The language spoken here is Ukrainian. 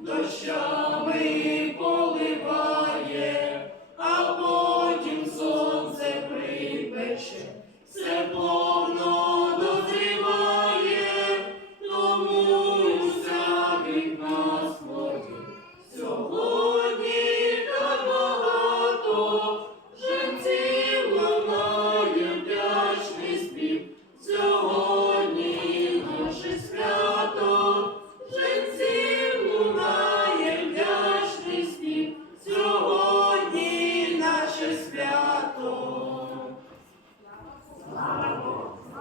дощами поливає, а потім сонце припече.